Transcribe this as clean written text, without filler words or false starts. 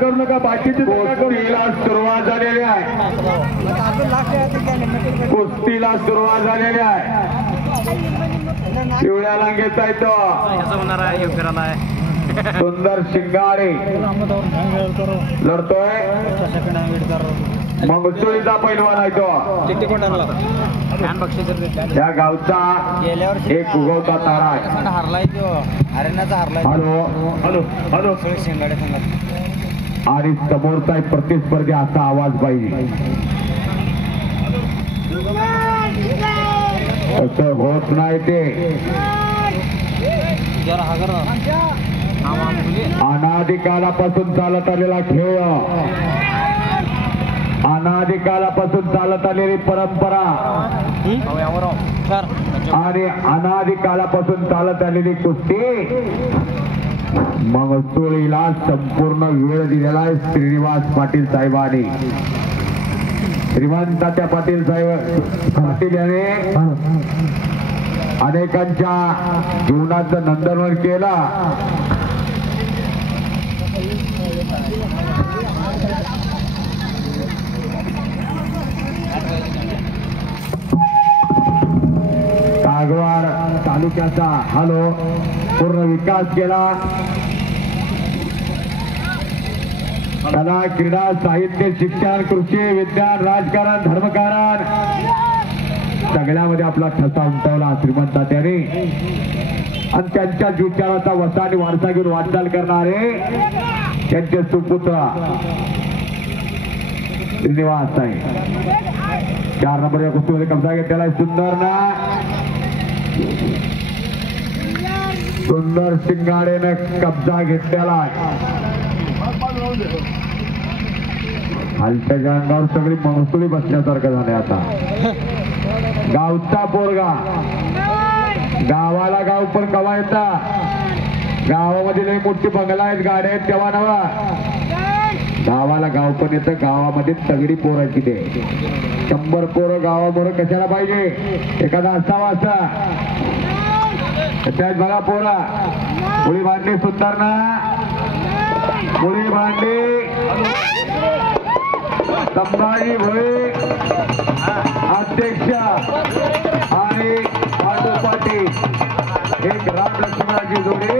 करू नका, बाकीची कुस्तीला सुरुवात झालेली आहे. कुस्तीला सुरुवात झालेली आहे. पिवळ्या लांगेचा येतो सुंदर शिंगाडे लढतोय. मंगसुळीचा पैलवान आहे तो. त्या गावचा एक उगवता तारा आहे. हॅलो हॅलो हॅलो आणि समोरचा प्रतिस्पर्धी असा आवाज पाहिजे. असं होत नाही ते. अनादिकालापासून चालत आलेला खेळ, अनादिकालापासून चालत आलेली परंपरा आणि अनादिकालापासून चालत आलेली कुस्ती. मंगसुळीला संपूर्ण वेळ दिलेला आहे श्रीनिवास पाटील साहेबांनी. श्रीमान तात्या पाटील साहेब पाटील याने अनेकांच्या जीवनाचं नंदनवन केला. कागवाड तालुक्याचा हॅलो पूर्ण विकास केला. कला, क्रीडा, साहित्य, शिक्षण, कृषी, विज्ञान, राजकारण, धर्मकारण सगळ्यामध्ये आपला ठसा उमटवला श्रीमंत तात्याने. आणि त्यांच्या विचाराचा वसा आणि वारसा घेऊन वाटचाल करणारे त्यांचे सुपुत्र श्रीनिवास आहे. 4 नंबर या कुस्तीमध्ये कब्जा घेतलेला आहे. सुंदर ना सुंदर शिंगाडेने कब्जा घेतलेला आहे. खालच्या अंगावर सगळी मंगसुळी बसण्यासारखं झालंय आता. गावचा पोरगा गावाला गाव पण कवायचा. गावामध्ये लई मोठी बंगला आहेत, गाड्या आहेत तेव्हा नवा. गावाला गाव पण येतं. गावामध्ये तगडी पोरं आहेत तिथे. 100 पोरं गावामुळे कशाला पाहिजे, एखादा असावा असा. त्यात बघा पोरा मुली भांडी सुंदर ना, मुली भांडी संभाजी भोळे अध्यक्ष आणि पाटील एक राम लक्ष्मणाची जोडी.